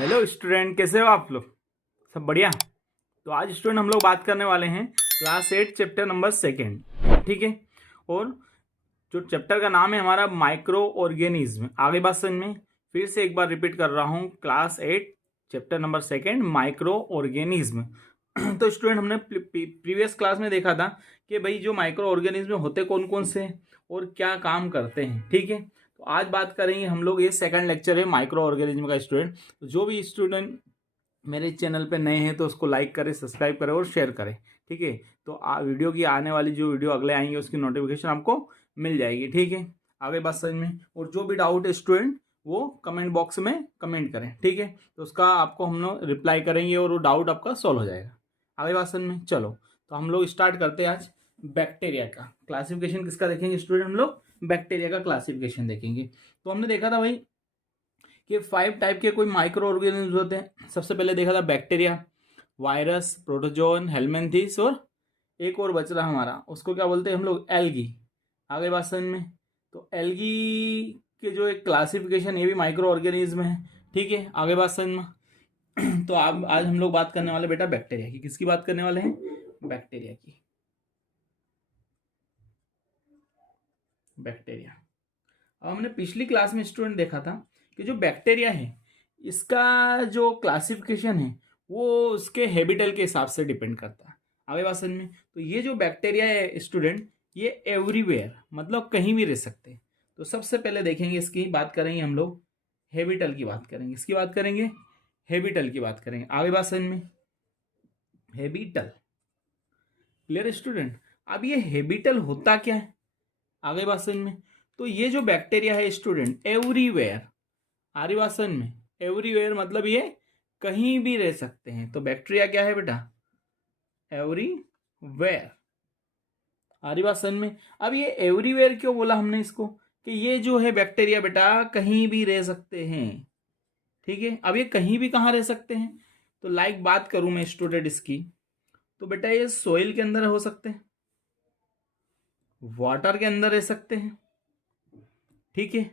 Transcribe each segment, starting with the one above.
Hello student, कैसे हो आप लोग? सब बढ़िया। तो आज स्टूडेंट हम लोग बात करने वाले हैं क्लास 8 चैप्टर नंबर 2। ठीक है। और जो चैप्टर का नाम है हमारा माइक्रो ऑर्गेनिज्म। आगे बात समझ में, फिर से एक बार रिपीट कर रहा हूँ, class 8 chapter number 2 micro organism. तो स्टूडेंट हमने प्रीवियस क्लास में देखा था कि भाई जो माइक्रो ऑर्गेनिज्म होते कौन कौन से और क्या काम करते हैं। ठीक है। तो आज बात करेंगे हम लोग, ये सेकंड लेक्चर है माइक्रो ऑर्गेनिज्म का स्टूडेंट। तो जो भी स्टूडेंट मेरे चैनल पे नए हैं तो उसको लाइक करें, सब्सक्राइब करें और शेयर करें। ठीक है। तो वीडियो की आने वाली जो वीडियो अगले आएंगे उसकी नोटिफिकेशन आपको मिल जाएगी। ठीक है। आगे बात समझ में, और जो भी डाउट है स्टूडेंट वो कमेंट बॉक्स में कमेंट करें। ठीक है। तो उसका आपको हम लोग रिप्लाई करेंगे और वो डाउट आपका सॉल्व हो जाएगा। आगे बात समझ में, चलो तो हम लोग स्टार्ट करते हैं। आज बैक्टीरिया का क्लासिफिकेशन किसका देखेंगे स्टूडेंट? हम लोग बैक्टीरिया का क्लासिफिकेशन देखेंगे। तो हमने देखा था भाई कि 5 टाइप के कोई माइक्रो ऑर्गेनिज्म होते हैं। सबसे पहले देखा था बैक्टीरिया, वायरस, प्रोटोजोन, हेलमिंथेस, और एक और बच रहा हमारा, उसको क्या बोलते हैं हम लोग? एल्गी। आगे बात समझ में। तो एल्गी के जो एक क्लासिफिकेशन, ये भी माइक्रो ऑर्गेनिज्म है। ठीक है। आगे बात समझ में। तो अब आज हम लोग बात करने वाले बेटा बैक्टीरिया की। किसकी बात करने वाले हैं? बैक्टीरिया की। बैक्टीरिया। अब हमने पिछली क्लास में स्टूडेंट देखा था कि जो बैक्टीरिया है इसका जो क्लासिफिकेशन है वो उसके हैबिटल के हिसाब से डिपेंड करता है। आगे बात समझ में। तो ये जो बैक्टीरिया है स्टूडेंट, ये एवरीवेयर मतलब कहीं भी रह सकते हैं। तो सबसे पहले देखेंगे, इसकी बात करेंगे हम लोग, हैबिटल की बात करेंगे। इसकी बात करेंगे, हैबिटल की बात करेंगे। आगे बात समझ में। हैबिटल क्लियर स्टूडेंट? अब ये हैबिटल होता क्या है? आगे बात समझ में। तो ये जो बैक्टीरिया है स्टूडेंट, एवरीवेयर, आरी बात समझ में, एवरीवेयर मतलब ये कहीं भी रह सकते हैं। तो बैक्टीरिया क्या है बेटा? एवरीवेयर। आरी बात समझ में। अब ये एवरीवेयर क्यों बोला हमने इसको? कि ये जो है बैक्टीरिया बेटा कहीं भी रह सकते हैं। ठीक है। अब ये कहीं भी कहाँ रह सकते हैं? तो लाइक बात करूं मैं स्टूडेंट इसकी, तो बेटा ये सोइल के अंदर हो सकते हैं, वाटर के अंदर रह सकते हैं, ठीक है,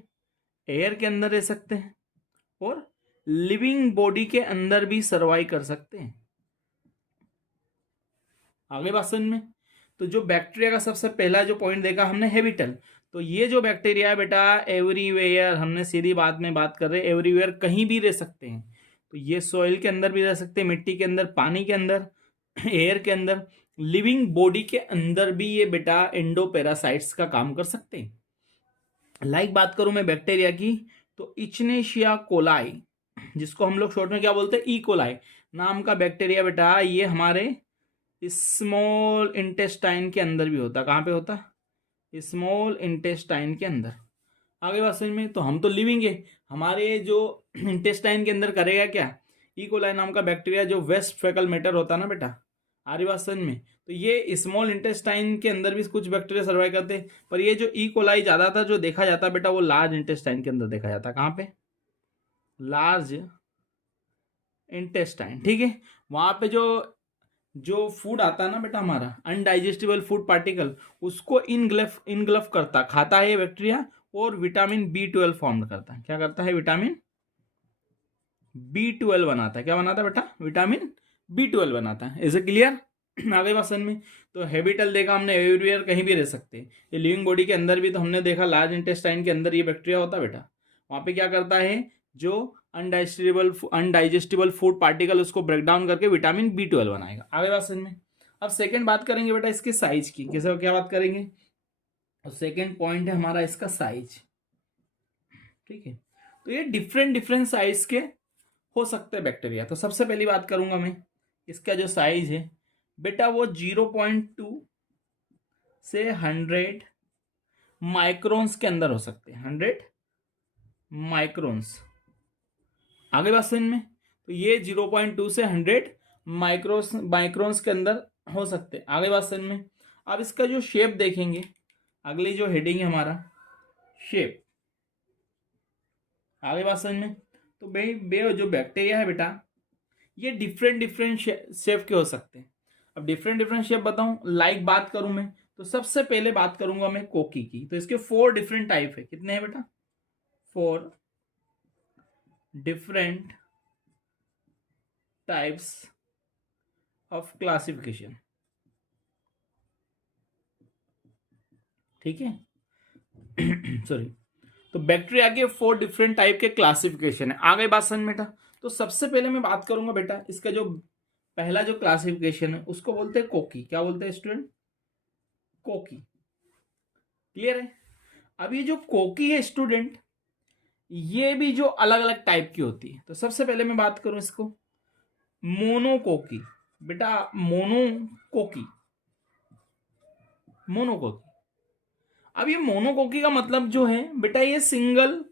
एयर के अंदर रह सकते हैं, और लिविंग बॉडी के अंदर भी सर्वाइव कर सकते हैं। आगे बात समझ में। तो जो बैक्टीरिया का सबसे पहला जो पॉइंट देखा हमने, हैबिटल। तो ये जो बैक्टीरिया है बेटा एवरीवेयर, हमने सीधी बात में बात कर रहे हैं, एवरीवेयर कहीं भी रह सकते हैं। तो ये सॉइल के अंदर भी रह सकते हैं, मिट्टी के अंदर, पानी के अंदर, एयर के अंदर, लिविंग बॉडी के अंदर भी ये बेटा एंडोपेरासाइट्स का काम कर सकते हैं। लाइक बात करूं मैं बैक्टीरिया की, तो इचनेशिया कोलाई, जिसको हम लोग शॉर्ट में क्या बोलते हैं, ई कोलाई नाम का बैक्टीरिया बेटा, ये हमारे स्मॉल इंटेस्टाइन के अंदर भी होता। कहाँ पे होता? स्मॉल इंटेस्टाइन के अंदर। आगे बात समझ में। तो हम तो लिविंग है, हमारे जो इंटेस्टाइन के अंदर करेगा क्या? इकोलाई नाम का बैक्टीरिया, जो वेस्ट फेकल मैटर होता है ना बेटा, आगे बात समझ में। तो ये स्मॉल इंटेस्टाइन के अंदर भी कुछ बैक्टीरिया सर्वाइव करते हैं, पर ये जो इकोलाई ज्यादातर जो देखा जाता है बेटा वो लार्ज इंटेस्टाइन के अंदर देखा जाता है। कहाँ पे? Large intestine. ठीक है। वहां पे जो जो फूड आता है ना बेटा हमारा अनडाइजेस्टिबल फूड पार्टिकल, उसको इनग्लफ करता, खाता है ये बैक्टीरिया, और विटामिन बी 12 फॉर्म करता है। क्या करता है? विटामिन बी 12 बनाता है। क्या बनाता है बेटा? विटामिन बी 12 बनाता है। Is a clear? आगे बात समझ में। तो हैबिटल देखा हमने, एवरीवेयर कहीं भी रह सकते हैं। ये लिविंग बॉडी के अंदर भी तो हमने देखा, लार्ज इंटेस्टाइन के अंदर ये बैक्टीरिया होता है बेटा। वहां पे क्या करता है, जो अनडाइजेस्टिबल फूड पार्टिकल उसको ब्रेक डाउन करके विटामिन बी 12 बनाएगा। आगे बात समझ में। अब सेकेंड बात करेंगे बेटा इसके साइज की। कैसे, क्या बात करेंगे? और सेकेंड पॉइंट है हमारा इसका साइज। ठीक है। तो ये डिफरेंट डिफरेंट साइज के हो सकते हैं बैक्टीरिया। तो सबसे पहली बात करूंगा मैं, इसका जो साइज है बेटा वो 0.2 से 100 माइक्रोन्स के अंदर हो सकते हैं। 100 माइक्रोन्स। आगे बात समझ में। तो ये 0.2 से 100 माइक्रोन्स के अंदर हो सकते हैं। आगे बात समझ में। अब इसका जो शेप देखेंगे, अगली जो हेडिंग है हमारा, शेप। आगे बात समझ में। तो भाई जो बैक्टीरिया है बेटा ये डिफरेंट डिफरेंट शेप के हो सकते हैं। अब डिफरेंट डिफरेंट शेप बताऊं, लाइक बात करूं मैं, तो सबसे पहले बात करूंगा मैं कोकी की। तो इसके 4 डिफरेंट टाइप है। कितने हैं बेटा? 4 डिफरेंट टाइप्स ऑफ क्लासिफिकेशन। ठीक है सॉरी। तो बैक्टीरिया के 4 डिफरेंट टाइप के क्लासिफिकेशन है। आ गई बात समझ में बेटा? तो सबसे पहले मैं बात करूंगा बेटा इसका जो पहला जो क्लासिफिकेशन है उसको बोलते हैं कोकी। क्या बोलते हैं स्टूडेंट? कोकी। क्लियर है? अब ये जो कोकी है स्टूडेंट, ये भी जो अलग अलग टाइप की होती है। तो सबसे पहले मैं बात करूं इसको मोनोकोकी। बेटा मोनोकोकी, मोनोकोकी। अब ये मोनोकोकी का मतलब जो है बेटा ये सिंगल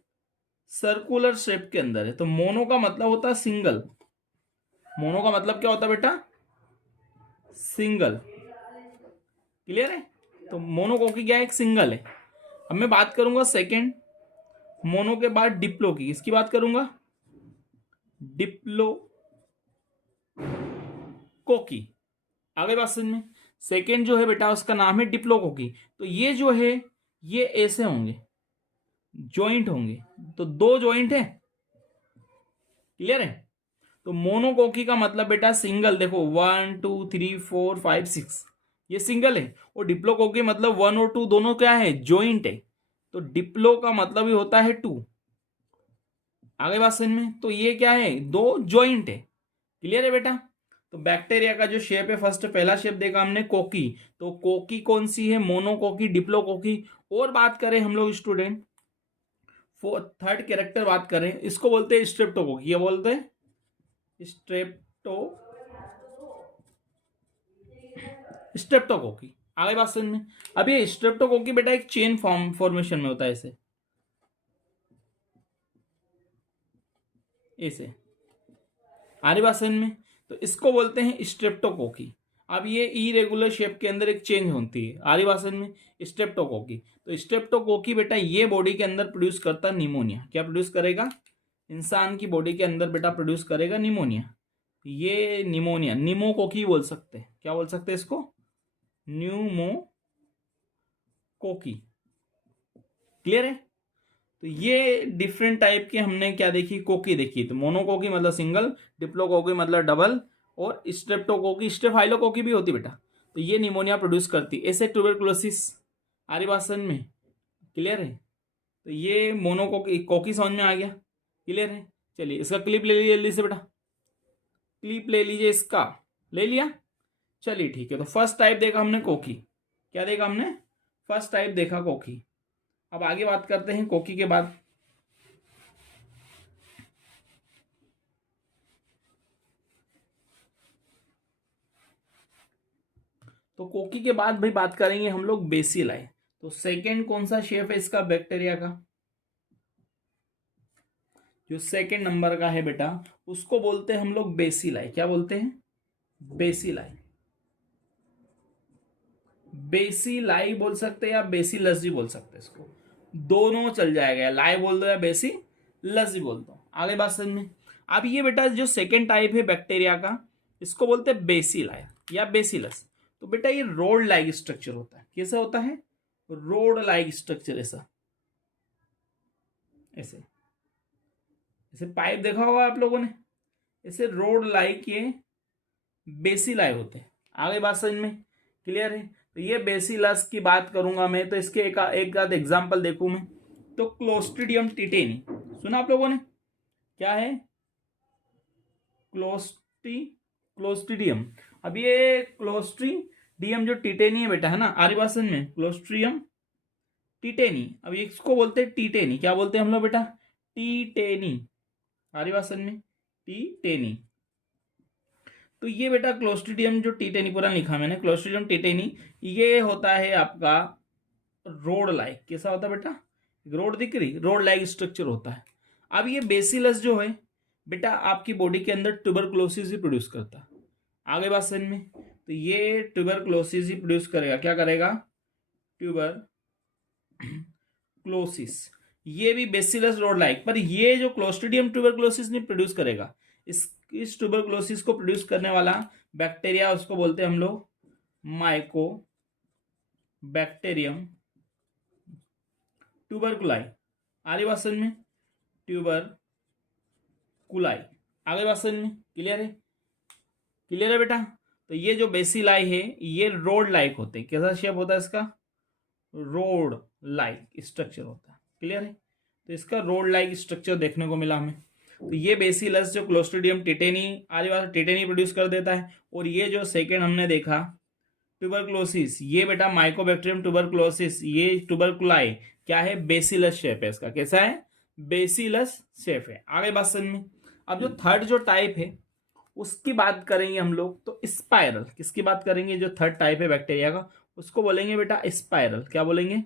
सर्कुलर शेप के अंदर है। तो मोनो का मतलब होता है सिंगल। मोनो का मतलब क्या होता है बेटा? सिंगल। क्लियर है? तो मोनोकोकी क्या है? एक सिंगल है। अब मैं बात करूंगा सेकंड, मोनो के बाद डिप्लो की। इसकी बात करूंगा डिप्लो कोकी। आगे बात समझ में? सेकंड जो है बेटा उसका नाम है डिप्लोकोकी। तो ये जो है ये ऐसे होंगे, जॉइंट होंगे। तो 2 जॉइंट है। क्लियर है? तो मोनोकोकी का मतलब बेटा सिंगल। देखो 1 2 3 4 5 6 ये सिंगल है। और डिप्लोकोकी मतलब 1 और 2 दोनों क्या है? जॉइंट है। तो डिप्लो का मतलब ही होता है 2। आगे बात समझ में? तो ये क्या है? 2 जॉइंट है। क्लियर है बेटा? तो बैक्टीरिया का जो शेप है, फर्स्ट पहला शेप देखा हमने कोकी। तो कोकी कौन सी है? मोनोकोकी, डिप्लोकोकी। और बात करें हम लोग स्टूडेंट थर्ड कैरेक्टर बात करें, इसको बोलते हैं स्ट्रेप्टोकोकी। ये बोलते हैं स्ट्रेप्टोकोकी। आगे बात समझ में? अब ये स्ट्रेप्टोकोकी बेटा एक चेन फॉर्मेशन में होता है ऐसे ऐसे। आगे बात समझ में? तो इसको बोलते हैं स्ट्रेप्टोकोकी। अब ये इरेगुलर शेप के अंदर एक चेंज होती है। आगे बात समझ में? स्ट्रेप्टोकोकी। तो स्ट्रेप्टोकोकी बेटा ये बॉडी के अंदर प्रोड्यूस करता है निमोनिया। क्या प्रोड्यूस करेगा? इंसान की बॉडी के अंदर बेटा प्रोड्यूस करेगा निमोनिया। ये निमोनिया निमोकोकी बोल सकते हैं। क्या बोल सकते हैं इसको? न्यूमोकोकी। क्लियर है? तो ये डिफरेंट टाइप के हमने क्या देखी? कोकी देखी। तो मोनोकोकी मतलब सिंगल, डिप्लोकोकी मतलब डबल, और स्ट्रेप्टोकोकी स्टेफाइलोकोकी भी होती बेटा। तो ये निमोनिया प्रोड्यूस करती ऐसे ट्यूबरकुलोसिस। आरी बात समझ में? क्लियर है? तो ये मोनोकोकी कोकी समझ में आ गया। क्लियर है? चलिए इसका क्लिप ले लीजिए जल्दी से बेटा। क्लिप ले लीजिए, इसका ले लिया। चलिए ठीक है। तो फर्स्ट टाइप देखा हमने कोकी। क्या देखा हमने? फर्स्ट टाइप देखा कोकी। अब आगे बात करते हैं कोकी के बाद। तो कोकी के बाद भाई बात करेंगे हम लोग बेसिलाई। तो सेकंड कौन सा शेप है इसका बैक्टीरिया का? जो सेकंड नंबर का है बेटा उसको बोलते हैं हम लोग बेसिलाई। क्या बोलते हैं? बेसिलाई। बेसिलाई बोल सकते हैं या बेसिलस भी बोल सकते हैं इसको। दोनों चल जाएगा, लाई बोल दो या बेसिलस भी बोल दो। आगे बात समझ में? अब ये बेटा जो सेकंड टाइप है बैक्टीरिया का इसको बोलते हैं बेसिलाई या बेसिलस। तो बेटा ये रोड लाइक स्ट्रक्चर होता है। कैसा होता है? Road like structure. ऐसा ऐसे ऐसे पाइप देखा होगा आप लोगों ने, ऐसे रोड लाइक ये बेसिलाई होते हैं। आगे बात समझ में? क्लियर है? तो ये बेसिलस की बात करूंगा मैं। तो इसके एक आध एग्जाम्पल देखूं मैं। तो क्लोस्ट्रीडियम टिटेनी सुना आप लोगों ने? क्या है? क्लोस्ट्रीडियम। अब ये क्लोस्ट्रीडियम जो टिटेनी है बेटा, है ना? आरी बात समझ में? क्लोस्ट्रियम टिटेनी। अब इसको बोलते हैं टिटेनी। क्या बोलते हैं हम लोग बेटा? टिटेनी। आरी बात समझ में? टिटेनी। तो ये बेटा क्लोस्ट्रीडियम जो टिटेनी पूरा लिखा मैंने, क्लोस्ट्रीडियम टिटेनी, ये होता है आपका रोड लाइक। कैसा होता है बेटा? रोड दिख रही? रोड लाइक स्ट्रक्चर होता है। अब ये बेसिलस जो है बेटा आपकी बॉडी के अंदर ट्यूबरकुलोसिस ही प्रोड्यूस करता है। आगे बात समझ में? तो ये ट्यूबरकुलोसिस ही प्रोड्यूस करेगा। क्या करेगा? ट्यूबरकुलोसिस। ये भी बेसिलस रोड लाइक, पर ये जो क्लोस्ट्रीडियम ट्यूबरकुलोसिस नहीं प्रोड्यूस करेगा। इस ट्यूबरकुलोसिस को प्रोड्यूस करने वाला बैक्टीरिया उसको बोलते हैं हम लोग माइको बैक्टीरियम ट्यूबरकुलाई। आगे बात समझ में? ट्यूबरकुलाई। आगे बात समझ में? क्लियर है? क्लियर है बेटा। तो ये जो बेसिलाई है ये रोड लाइक होते हैं। कैसा शेप होता है इसका? रोड लाइक स्ट्रक्चर होता है। क्लियर है। तो इसका रोड लाइक स्ट्रक्चर देखने को मिला हमें। तो ये बेसिलस जो क्लोस्ट्रीडियम टिटेनी आदिवासी टिटेनी प्रोड्यूस कर देता है। और ये जो सेकेंड हमने देखा ट्यूबरक्लोसिस, ये बेटा माइकोबैक्टीरियम ट्यूबरक्लोसिस, ये ट्यूबरकुलाई क्या है? बेसिलस शेप है इसका। कैसा है? बेसिलस शेप है। आगे बात समझ में। अब जो थर्ड जो टाइप है उसकी बात करेंगे हम लोग, तो स्पाइरल। किसकी बात करेंगे? जो थर्ड टाइप है बैक्टीरिया का उसको बोलेंगे बेटा स्पाइरल। क्या बोलेंगे?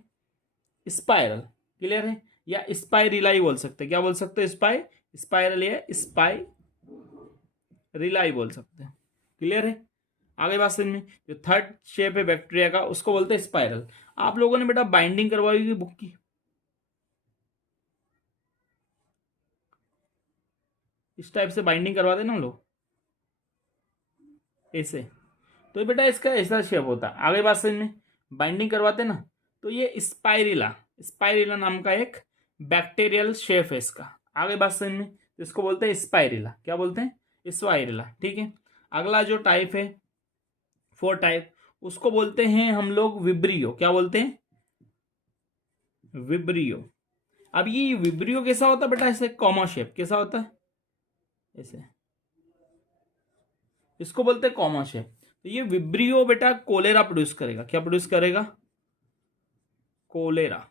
स्पाइरल। क्लियर है। या स्पाइरिलाई बोल सकते हैं। क्या बोल सकते हैं? स्पाइरल या स्पाइरिलाई बोल सकते हैं। क्लियर है। आगे बात समझ में। जो थर्ड शेप है बैक्टीरिया का उसको बोलते हैं स्पाइरल। आप लोगों ने बेटा बाइंडिंग करवाई होगी बुक की, इस टाइप से बाइंडिंग करवाते ना हम लोग ऐसे। तो बेटा इसका ऐसा शेप होता है। आगे बात समझ में। बाइंडिंग करवाते ना, तो ये स्पाइरिला, स्पाइरिला नाम का एक बैक्टीरियल शेप है इसका। आगे बात समझ में। तो इसको बोलते हैं स्पाइरिला। क्या बोलते हैं? स्पाइरिला। ठीक है। अगला जो टाइप है फोर टाइप, उसको बोलते हैं हम लोग विब्रियो। क्या बोलते हैं? विब्रियो। अब ये विब्रियो कैसा होता है बेटा? ऐसे कॉमा शेप कैसा होता है? ऐसे, इसको बोलते हैं कॉमा शेप। तो ये विब्रियो बेटा कोलेरा प्रोड्यूस करेगा। क्या प्रोड्यूस करेगा? कोलेरा।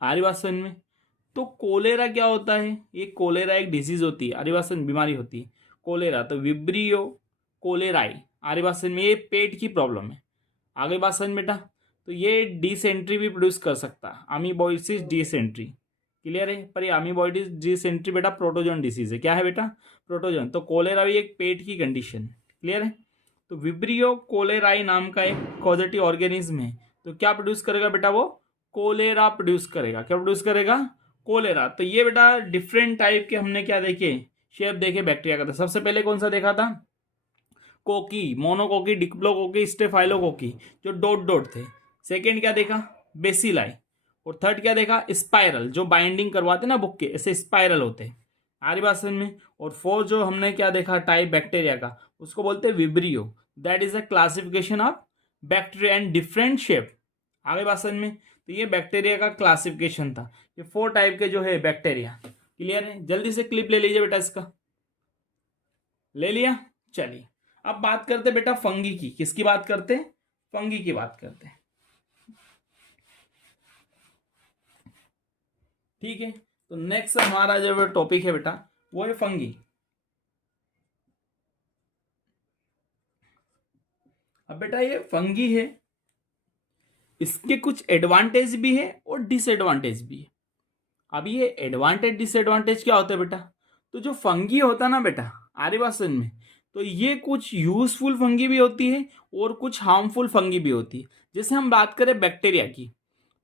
आदिवासन में। तो कोलेरा क्या होता है? ये कोलेरा एक डिजीज होती है, आदिवासन बीमारी होती है कोलेरा। तो विब्रियो कोलेराई आदिवासन में ये पेट की प्रॉब्लम है। आगे बात समझ बेटा। तो ये डिसेंट्री भी प्रोड्यूस कर सकता है, अमीबोइसिस डिसेंट्री। क्लियर है। पर ये अमीबोइडिस डिसेंट्री बेटा प्रोटोजोन डिसीज है। क्या है बेटा? प्रोटोजोन। तो कोलेरा भी एक पेट की कंडीशन। क्लियर है। तो विब्रियो कोलेराई नाम का एक कॉजेटिव ऑर्गेनिज्म है। तो क्या प्रोड्यूस करेगा बेटा? वो कोलेरा प्रोड्यूस करेगा। क्या प्रोड्यूस करेगा? कोलेरा। तो ये बेटा डिफरेंट टाइप के हमने क्या देखे? शेप देखे बैक्टीरिया का। तो सबसे पहले कौन सा देखा था? कोकी, मोनोकोकी, डिप्लोकोकी, स्टेफाइलोकोकी, जो डॉट डॉट थे। सेकेंड क्या देखा? बेसिलाई। और थर्ड क्या देखा? स्पाइरल, जो बाइंडिंग करवाते ना बुक के, ऐसे स्पाइरल होते हैं। आरी बात समझ में। और फोर्थ जो हमने क्या देखा टाइप बैक्टीरिया का, उसको बोलते हैं vibrio. That is a classification of bacteria and different shape. आगे बात समझ में। तो ये बैक्टीरिया का क्लासिफिकेशन था। ये फोर टाइप के जो है बैक्टीरिया। क्लियर है। जल्दी से क्लिप ले लीजिए बेटा इसका। ले लिया। चलिए अब बात करते बेटा फंगी की। किसकी बात करते हैं? फंगी की बात करते हैं। ठीक है। तो नेक्स्ट हमारा जो टॉपिक है बेटा वो है फंगी। अब बेटा ये फंगी है, इसके कुछ एडवांटेज भी है और डिसएडवांटेज भी है। अब ये एडवांटेज डिसएडवांटेज क्या होता है बेटा? तो जो फंगी होता है ना बेटा आदिवासन में, तो ये कुछ यूजफुल फंगी भी होती है और कुछ हार्मफुल फंगी भी होती है। जैसे हम बात करें बैक्टीरिया की,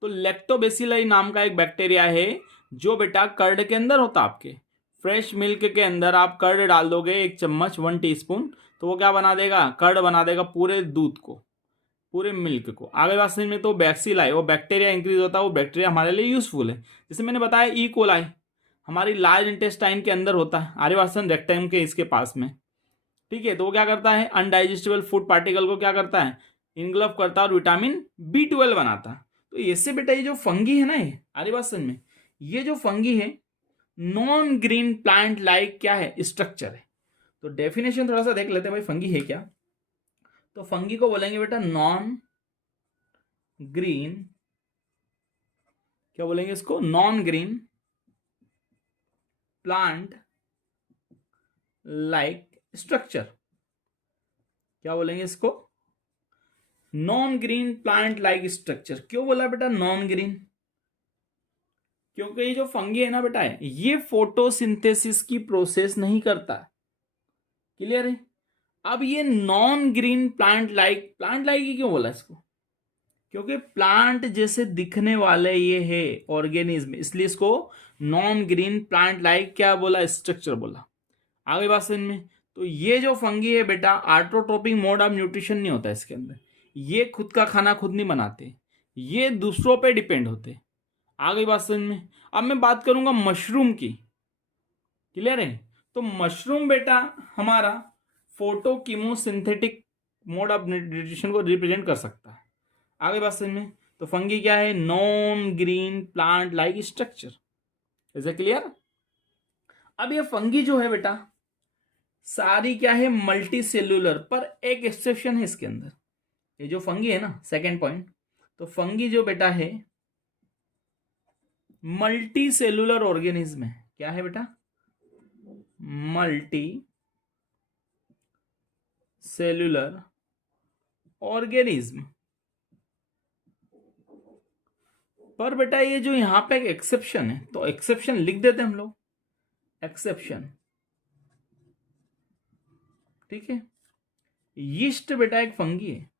तो लैक्टोबैसिलाई नाम का एक बैक्टीरिया है जो बेटा कर्ड के अंदर होता है। आपके फ्रेश मिल्क के अंदर आप कर्ड डाल दोगे 1 चम्मच 1 टीस्पून, तो वो क्या बना देगा? कर्ड बना देगा पूरे दूध को, पूरे मिल्क को। आगे बात समझ में। तो बैक्सीलाई, वो बैक्टीरिया इंक्रीज होता है, वो बैक्टीरिया हमारे लिए यूजफुल है। जैसे मैंने बताया ई कोलाई हमारी लार्ज इंटेस्टाइन के अंदर होता है, आर्यवासन रेक्टम के इसके पास में। ठीक है। तो वो क्या करता है? अनडाइजेस्टेबल फूड पार्टिकल को क्या करता है? इनग्लव करता है और विटामिन B12 बनाता है। तो इससे बेटा ये जो फंगी है ना, ये आर्यवासन में ये जो फंगी है नॉन ग्रीन प्लांट लाइक क्या है? स्ट्रक्चर है। तो डेफिनेशन थोड़ा सा देख लेते हैं भाई फंगी है क्या। तो फंगी को बोलेंगे बेटा नॉन ग्रीन, क्या बोलेंगे इसको? Non green plant like structure. क्या बोलेंगे इसको? Non green plant like structure. क्यों बोला बेटा नॉन ग्रीन? क्योंकि ये जो फंगी है ना बेटा ये फोटोसिंथेसिस की प्रोसेस नहीं करता। क्लियर है। अब ये non green plant like he क्यों बोला इसको? क्योंकि प्लांट जैसे दिखने वाले ये है ऑर्गेनिज्म, इसलिए इसको नॉन ग्रीन प्लांट लाइक क्या बोला? स्ट्रक्चर बोला। आगे बात समझ में। तो ये जो फंगी है बेटा ऑटोट्रोपिक मोड ऑफ न्यूट्रिशन नहीं होता इसके अंदर। ये खुद का खाना खुद नहीं बनाते, ये दूसरों पे डिपेंड होते। आगे बात समझ में। अब मैं बात करूंगा मशरूम की। क्लियर है। तो मशरूम बेटा हमारा फोटोकीमोसिंथेटिक मोड ऑफ न्यूट्रिशन को रिप्रेजेंट कर सकता है। आगे बात समझ में, तो फंगी क्या है, non green plant like structure. Is it clear? अब ये फंगी जो है बेटा सारी क्या है, मल्टी सेल्यूलर, पर एक एक्सेप्शन है इसके अंदर। ये जो फंगी है ना, सेकेंड पॉइंट, तो फंगी जो बेटा है मल्टी सेल्यूलर ऑर्गेनिज्म है। क्या है बेटा, मल्टी सेल्यूलर ऑर्गेनिज्म। पर बेटा ये जो यहां पे एक एक्सेप्शन है, तो एक्सेप्शन लिख देते हैं हम लोग, एक्सेप्शन, ठीक है। यीस्ट बेटा एक फंगी है।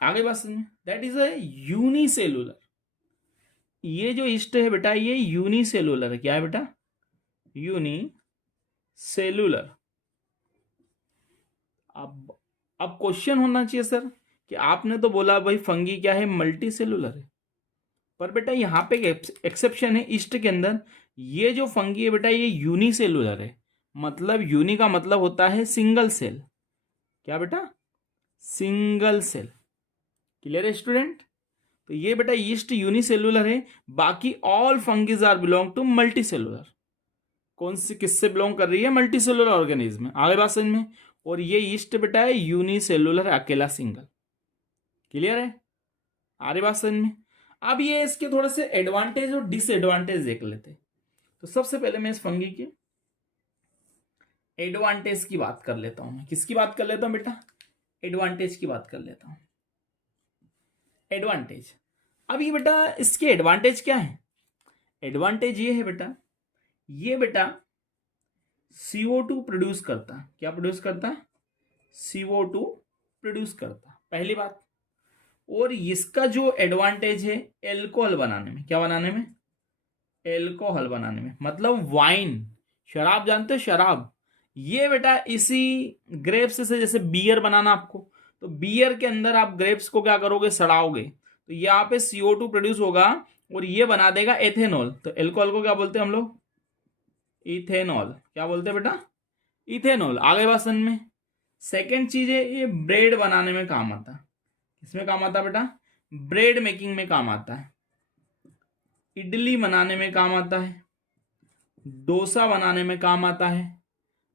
आगे बात समझ, दैट इज अ यूनिसेलुलर। ये जो यीस्ट है बेटा ये यूनिसेलुलर है। क्या है बेटा, यूनिसेलुलर। अब क्वेश्चन होना चाहिए सर कि आपने तो बोला भाई फंगी क्या है, मल्टी सेलुलर है, पर बेटा यहां पे एक्सेप्शन है ईस्ट के अंदर। ये जो फंगी है बेटा ये यूनिसेलुलर है, मतलब यूनि का मतलब होता है सिंगल सेल। क्या बेटा, सिंगल सेल। क्लियर है स्टूडेंट? तो ये बेटा ईस्ट यूनिसेलुलर है, बाकी all fungi are belong to multicellular. कौन सी किससे बिलोंग कर रही है, मल्टी सेलुलर ऑर्गेनिज्म। आगे बात समझ में, और ये ईस्ट बेटा है यूनिसेलुलर, अकेला सिंगल। क्लियर है? आगे बात समझ में। अब ये इसके थोड़े से एडवांटेज और डिसएडवांटेज देख लेते। तो सबसे पहले मैं इस फंगी के एडवांटेज की बात कर लेता हूं। मैं किसकी बात कर लेता हूं बेटा, एडवांटेज की बात कर लेता हूं। एडवांटेज, अब ये बेटा इसके एडवांटेज क्या है, एडवांटेज ये है बेटा, ये बेटा CO2 प्रोड्यूस करता है। क्या प्रोड्यूस करता है, CO2 प्रोड्यूस करता है, पहली बात। और इसका जो एडवांटेज है एल्कोहल बनाने में, क्या बनाने में, एल्कोहल बनाने में, मतलब वाइन, शराब जानते हो, शराब। ये बेटा इसी ग्रेप्स से, जैसे बियर बनाना आपको, तो बियर के अंदर आप ग्रेप्स को क्या करोगे, सड़ाओगे, तो यहाँ पे CO2 प्रोड्यूस होगा और ये बना देगा एथेनॉल। तो एल्कोहल को क्या बोलते हैं हम लोग, इथेनॉल। क्या बोलते हैं बेटा, इथेनॉल। आगे बात समझ में। सेकेंड चीज है ये ब्रेड बनाने में काम आता है। किसमें काम आता है बेटा, ब्रेड मेकिंग में काम आता है, इडली बनाने में काम आता है, डोसा बनाने में काम आता है।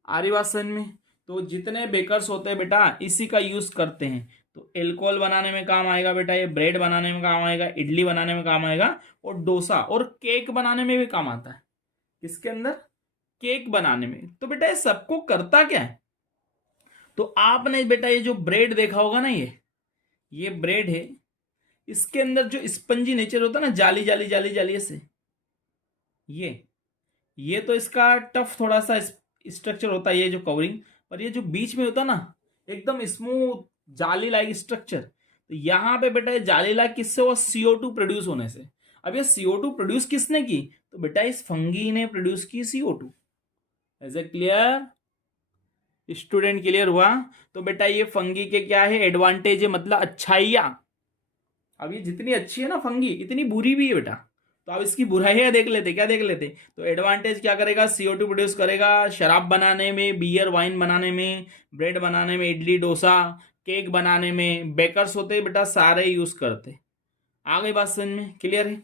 आरी बात समझ में। तो जितने बेकर्स होते हैं बेटा इसी का यूज करते हैं। तो एल्कोहल बनाने में काम आएगा बेटा, ये ब्रेड बनाने में काम आएगा, इडली बनाने में काम आएगा, और डोसा और केक बनाने में भी काम आता है। किसके अंदर, केक बनाने में। तो बेटा ये सबको करता क्या है, तो आपने बेटा ये जो ब्रेड देखा होगा ना, ये ब्रेड है, इसके अंदर जो स्पंजी नेचर होता है ना, जाली जाली जाली जाली ऐसे, ये तो इसका टफ थोड़ा सा स्ट्रक्चर होता है, ये जो कवरिंग, और ये जो बीच में होता है ना एकदम स्मूथ जाली लाइक स्ट्रक्चर। तो यहां पे बेटा ये जाली लाइक किससे हुआ, CO2 प्रोड्यूस होने से। अब ये CO2 प्रोड्यूस किसने की, तो बेटा इस फंगी ने प्रोड्यूस की CO2। Is it clear student, clear हुआ? तो बेटा ये फंगी के क्या है, एडवांटेज है, मतलब अच्छाइयां। अब ये जितनी अच्छी है ना फंगी, इतनी बुरी भी है बेटा। तो अब इसकी बुराइयां देख लेते, क्या देख लेते। तो एडवांटेज क्या करेगा, CO2 प्रोड्यूस करेगा शराब बनाने में, बियर वाइन बनाने में, ब्रेड बनाने में, इडली डोसा केक बनाने में, बेकर्स होते बेटा सारे यूज करते। आगे बात समझ में, क्लियर है?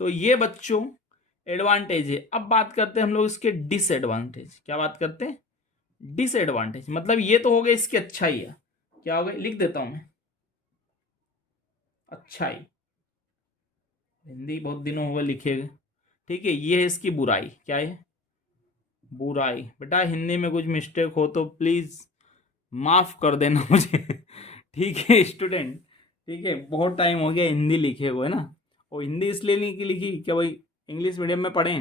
तो ये बच्चों एडवांटेज है। अब बात करते हैं हम लोग इसके डिसएडवांटेज। क्या बात करते हैं, डिसएडवांटेज। मतलब ये तो हो गया इसकी अच्छाई है, क्या हो गई, लिख देता हूं मैं, अच्छाई। हिंदी बहुत दिनों हो गए लिखे गए, ठीक है। ये है इसकी बुराई। क्या है, बुराई। बेटा हिंदी में कुछ मिस्टेक हो तो प्लीज माफ कर देना मुझे ठीक है स्टूडेंट, ठीक है। बहुत टाइम हो गया हिंदी लिखे हुए ना, और हिंदी इसलिए नहीं कि लिखी क्या भाई इंग्लिश मीडियम में पढ़े,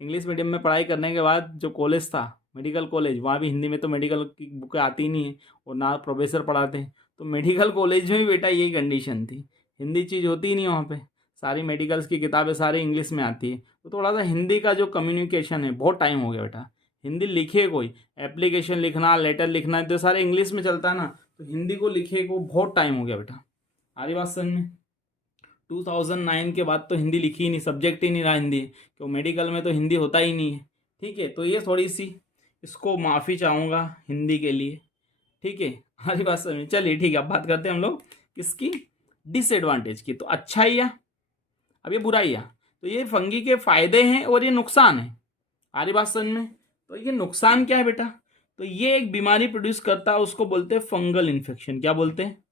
इंग्लिश मीडियम में पढ़ाई करने के बाद जो कॉलेज था मेडिकल कॉलेज, वहाँ भी हिंदी में तो मेडिकल की बुकें आती नहीं है और ना प्रोफेसर पढ़ाते हैं। तो मेडिकल कॉलेज में भी बेटा यही कंडीशन थी, हिंदी चीज़ होती ही नहीं वहाँ पे, सारी मेडिकल्स की किताबें सारी इंग्लिश में आती है। तो थोड़ा सा हिंदी का जो कम्युनिकेशन है, बहुत टाइम हो गया बेटा। हिंदी लिखे कोई एप्लीकेशन लिखना, लेटर लिखना है तो सारे इंग्लिश में चलता है ना, तो हिंदी को लिखे को बहुत टाइम हो गया बेटा। आ रही बात समझ में? 2009 के बाद तो हिंदी लिखी ही नहीं, सब्जेक्ट ही नहीं रहा हिंदी, तो मेडिकल में तो हिंदी होता ही नहीं है, ठीक है। तो ये थोड़ी सी इसको माफ़ी चाहूँगा हिंदी के लिए, ठीक है। हमारी बात समझ, चलिए ठीक है। अब बात करते हैं हम लोग किसकी, डिसएडवांटेज की। तो अच्छाइयाँ, अब ये बुराइयाँ। तो ये फंगी के फायदे हैं और ये नुकसान है। हमारी बात समझ में। तो ये नुकसान क्या है बेटा, तो ये एक बीमारी प्रोड्यूस करता है, उसको बोलते हैं फंगल इन्फेक्शन। क्या बोलते हैं,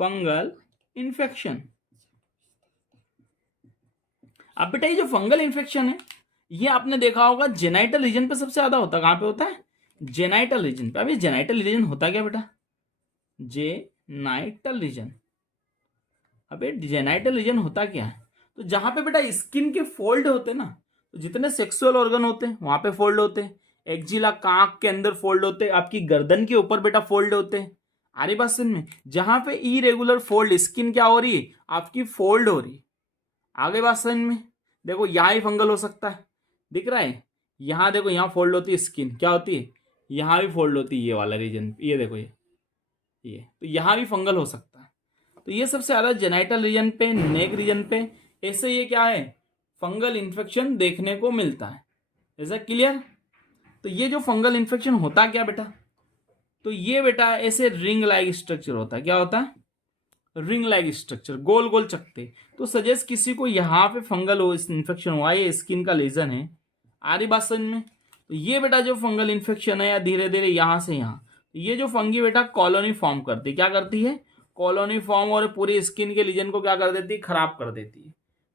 फंगल इन्फेक्शन। अब बेटा ये जो फंगल इन्फेक्शन है, ये आपने देखा होगा जेनाइटल रीजन पे सबसे ज्यादा होता है। कहाँ पे होता है, जेनाइटल रीजन पे। अब ये जेनाइटल रीजन होता क्या बेटा, जेनाइटल रीजन। अबे जेनाइटल रीजन होता क्या है, तो जहां पे बेटा स्किन के फोल्ड होते हैं ना, तो जितने सेक्सुअल ऑर्गन होते हैं वहां पे फोल्ड होते हैं। एक्जिला कांक के अंदर फोल्ड होते हैं, आपकी गर्दन के ऊपर बेटा फोल्ड होते हैं। आरी बात समझ में, जहां पे इरेगुलर फोल्ड, स्किन क्या हो रही है आपकी, फोल्ड हो रही है। आगे बात समझ में, देखो यहाँ ही फंगल हो सकता है, दिख रहा है। यहाँ देखो, यहाँ फोल्ड होती है स्किन, क्या होती है, यहाँ भी फोल्ड होती है, ये वाला रीजन, ये देखो ये तो यहाँ भी फंगल हो सकता है। तो ये सबसे ज्यादा जेनाइटल रीजन पे, नेक रीजन पे ऐसे ये क्या है, फंगल इन्फेक्शन देखने को मिलता है। ऐसा क्लियर। तो ये जो फंगल इन्फेक्शन होता क्या बेटा, तो ये बेटा ऐसे रिंग लाइक स्ट्रक्चर होता है। क्या होता है, रिंग लाइक स्ट्रक्चर, गोल गोल चकते। तो सजेस्ट किसी को यहाँ पे फंगल हो इन्फेक्शन हुआ, ये स्किन का लीजन है। आ रही बात समझ में। तो ये बेटा जो फंगल इन्फेक्शन है, या धीरे धीरे यहाँ से यहाँ, ये जो फंगी बेटा कॉलोनी फॉर्म करती है। क्या करती है, कॉलोनी फॉर्म, और पूरी स्किन के लीजन को क्या कर देती है, खराब कर देती है।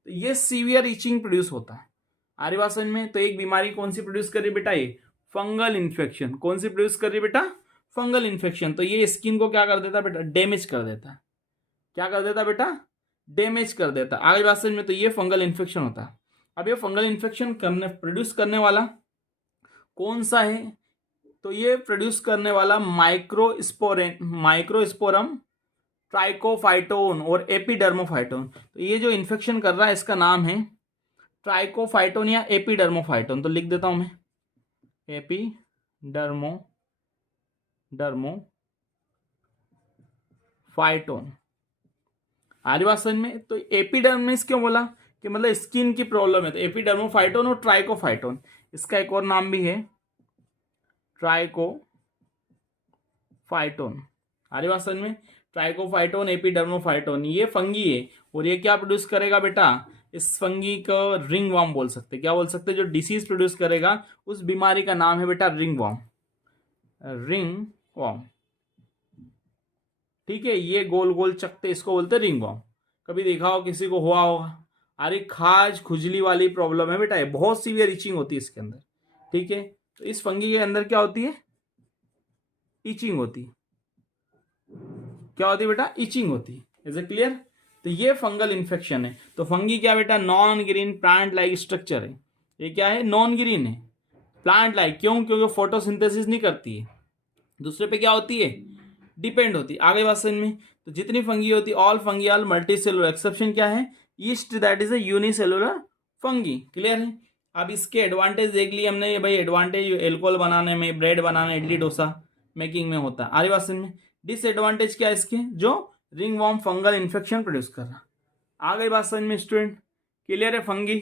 तो ये सीवियर इचिंग प्रोड्यूस होता है। आ रही बात समझ में। तो एक बीमारी कौन सी प्रोड्यूस कर रही है बेटा, ये फंगल इन्फेक्शन। कौन सी प्रोड्यूस कर रही है बेटा, फंगल इन्फेक्शन। तो ये स्किन को क्या कर देता है बेटा, डैमेज कर देता है। क्या कर देता बेटा, डैमेज कर देता। आगे बात समझ में। तो ये फंगल इन्फेक्शन होता है। अब ये फंगल इन्फेक्शन प्रोड्यूस करने वाला कौन सा है, तो ये प्रोड्यूस करने वाला माइक्रोस्पोरम ट्राइकोफाइटोन और एपिडर्मोफाइटोन। तो ये जो इन्फेक्शन कर रहा है इसका नाम है ट्राइकोफाइटोन या एपिडर्मोफाइटोन। तो लिख देता हूं मैं, एपिडर्मोफाइटोन। आरी बात समझ में। तो एपिडर्मिस क्यों बोला, कि मतलब स्किन की प्रॉब्लम है। तो एपिडर्मोफाइटोन और ट्राइकोफाइटोन, इसका एक और नाम भी है ट्राइकोफाइटोन। आरी बात समझ में। ट्राइकोफाइटोन, एपिडर्मोफाइटोन, ये फंगी है। और ये क्या प्रोड्यूस करेगा बेटा, इस फंगी को रिंग वॉर्म बोल सकते। क्या बोल सकते, जो डिसीज प्रोड्यूस करेगा उस बीमारी का नाम है बेटा रिंग वॉर्म। रिंग वॉर्म, ठीक है। ये गोल गोल चकते, इसको बोलते हैं रिंग वॉर्म। कभी देखा हो किसी को हुआ होगा। अरे खाज खुजली वाली प्रॉब्लम है बेटा, ये बहुत सीवियर इचिंग होती है इसके अंदर, ठीक है। तो इस फंगी के अंदर क्या होती है, इचिंग होती है। क्या होती है बेटा, इचिंग होती है। Is it clear. तो ये फंगल इन्फेक्शन है। तो फंगी क्या बेटा, non green plant like structure है। ये क्या है, नॉन ग्रीन है, प्लांट लाइक। क्यों, क्योंकि फोटोसिंथेसिस नहीं करती है, दूसरे पे क्या होती है, डिपेंड होती है। आगे बात समझ में। तो जितनी फंगी होती है, all fungi are multicellular. Exception क्या है, yeast, that is a unicellular fungi. Clear है। अब इसके एडवांटेज देख लिए हमने, ये भाई एडवांटेज एल्कोहल बनाने में, ब्रेड बनाने, इडली डोसा मेकिंग में होता है। आगे बात समझ में। डिसएडवांटेज क्या है इसके, जो ringworm fungal infection produce कर रहा। आ गई बात समझ में स्टूडेंट, क्लियर है फंगी।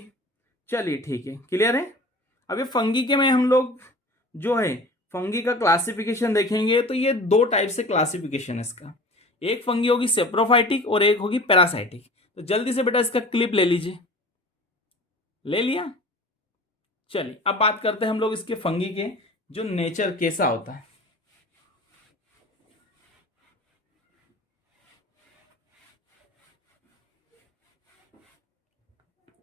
चलिए ठीक है, क्लियर है। अब ये फंगी के में हम लोग जो है फंगी का क्लासिफिकेशन देखेंगे। तो ये दो टाइप से क्लासिफिकेशन है इसका। एक फंगी होगी सेप्रोफाइटिक और एक होगी पैरासाइटिक। तो जल्दी से बेटा इसका क्लिप ले लीजिए, ले लिया। चलिए अब बात करते हैं हम लोग इसके फंगी के, जो नेचर कैसा होता है।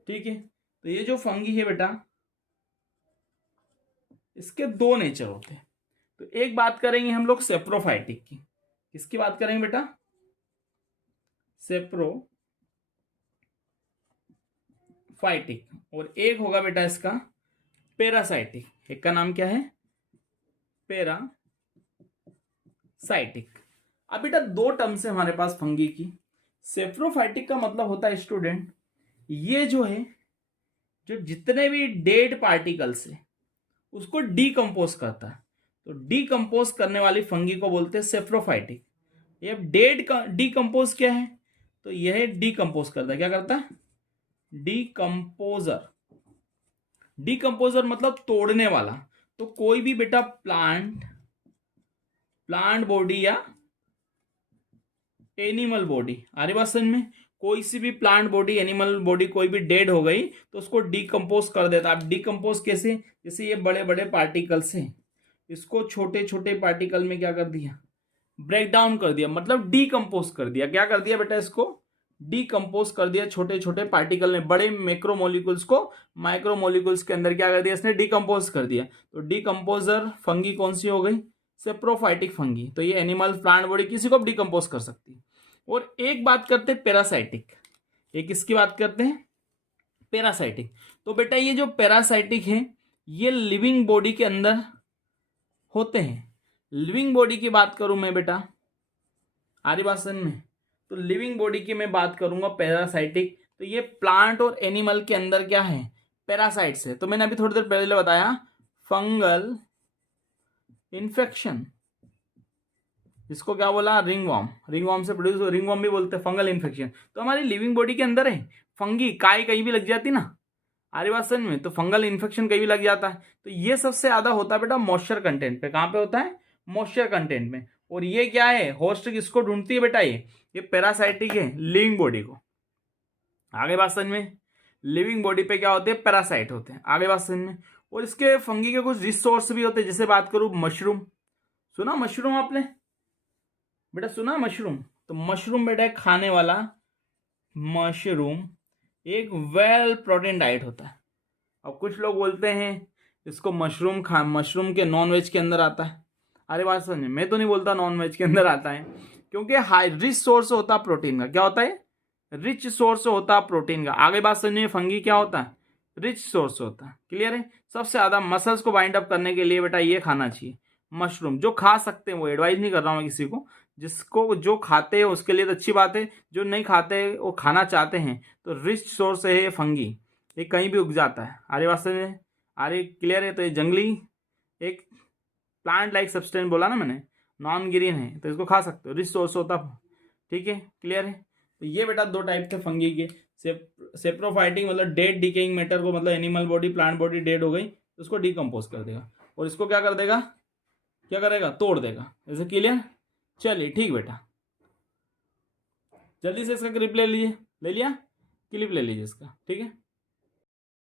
ठीक है। तो ये जो फंगी है बेटा, इसके दो नेचर होते हैं। तो एक बात करेंगे हम लोग सेप्रोफाइटिक की। किसकी बात करेंगे बेटा, सेप्रोफाइटिक। और एक होगा बेटा इसका पैरासाइटिक। एक का नाम क्या है, पैरासाइटिक। अब बेटा दो टर्म्स है हमारे पास फंगी की। सेप्रोफाइटिक का मतलब होता है स्टूडेंट, ये जो है, जो जितने भी डेड पार्टिकल्स है उसको डीकंपोज करता है। तो डीकंपोज करने वाली फंगी को बोलते हैं सेप्रोफाइटिक। ये डेड का डीकंपोज क्या है, तो यह डीकंपोज करता है। क्या करता है, डीकंपोजर। डीकंपोजर मतलब तोड़ने वाला। तो कोई भी बेटा प्लांट बॉडी या एनिमल बॉडी, आ रही बात समझ में, कोई सी भी प्लांट बॉडी एनिमल बॉडी कोई भी डेड हो गई तो उसको डिकम्पोज कर देता है। अब डिकम्पोज कैसे, जैसे ये बड़े बड़े पार्टिकल्स हैं, इसको छोटे छोटे पार्टिकल में क्या कर दिया, ब्रेक डाउन कर दिया, मतलब डिकम्पोज कर दिया। क्या कर दिया बेटा, इसको डिकम्पोज कर दिया छोटे छोटे पार्टिकल ने, बड़े मैक्रोमोलिक्यूल्स को माइक्रोमोलिक्यूल्स के अंदर क्या कर दिया इसने, डिकम्पोज कर दिया। तो डिकम्पोजर फंगी कौन सी हो गई, सेप्रोफाइटिक फंगी। तो ये एनिमल प्लांट बॉडी किसी को भी डिकम्पोज कर सकती है। और एक बात करते हैं पैरासाइटिक, एक इसकी बात करते हैं पैरासाइटिक। तो बेटा ये जो पैरासाइटिक है ये लिविंग बॉडी के अंदर होते हैं। लिविंग बॉडी की बात करूं मैं बेटा, आरी बात समझ में, तो लिविंग बॉडी की मैं बात करूंगा पैरासाइटिक। तो ये प्लांट और एनिमल के अंदर क्या है, पैरासाइट्स है। तो मैंने अभी थोड़ी देर पहले बताया फंगल इन्फेक्शन, इसको क्या बोला, रिंगवॉर्म से प्रोड्यूस, रिंगवॉर्म भी बोलते हैं, फंगल इन्फेक्शन। तो हमारी लिविंग बॉडी के अंदर है फंगी, काई कहीं भी लग जाती ना, आरी बात समझ में, तो फंगल इन्फेक्शन कहीं भी लग जाता है। तो ये सबसे ज्यादा होता है बेटा मॉइस्चर कंटेंट पे। कहां पे होता है, मॉइस्चर कंटेंट में। और ये क्या है, होस्ट किसको ढूंढती है बेटा, ये पैरासाइटिक है लिविंग बॉडी को। आगे बात समझ में, लिविंग बॉडी पे क्या होते हैं, पैरासाइट होते हैं। आगे बात समझ में। और इसके फंगी के कुछ रिसोर्स भी होते हैं, जैसे बात करूं मशरूम, सुना मशरूम आपने बेटा, सुना मशरूम, तो मशरूम बेटा एक खाने वाला, मशरूम एक वेल प्रोटीन डाइट होता है। अब कुछ लोग बोलते हैं इसको मशरूम के नॉन वेज के अंदर आता है। अरे बात समझे, मैं तो नहीं बोलता नॉन वेज के अंदर आता है, क्योंकि हाई रिच सोर्स होता है प्रोटीन का। क्या होता है, रिच सोर्स होता है प्रोटीन का। आगे बात समझिए, फंगी क्या होता है, रिच सोर्स होता है। क्लियर है। सबसे ज्यादा मसल्स को बाइंड अप करने के लिए बेटा ये खाना चाहिए मशरूम। जो खा सकते हैं वो, एडवाइज नहीं कर रहा हूँ मैं किसी को, जिसको जो खाते हैं उसके लिए तो अच्छी बात है, जो नहीं खाते वो खाना चाहते हैं तो रिच सोर्स है ये फंगी, ये कहीं भी उग जाता है। आरे वास्तव में, आरे क्लियर है। तो ये जंगली एक प्लांट लाइक सब्सटेंस बोला ना मैंने, नॉन ग्रीन है, तो इसको खा सकते हो, रिच सोर्स होता। ठीक है, क्लियर है। तो ये बेटा दो टाइप थे फंगी के, सेप्रोफाइटिक मतलब डेड डिकेइंग मैटर को, मतलब animal body plant body dead हो गई तो उसको डिकम्पोज कर देगा, और इसको क्या कर देगा, क्या करेगा, तोड़ देगा। ऐसे क्लियर। चलिए ठीक बेटा, जल्दी से इसका क्लिप ले लिया, क्लिप ले लीजिए इसका, ठीक है।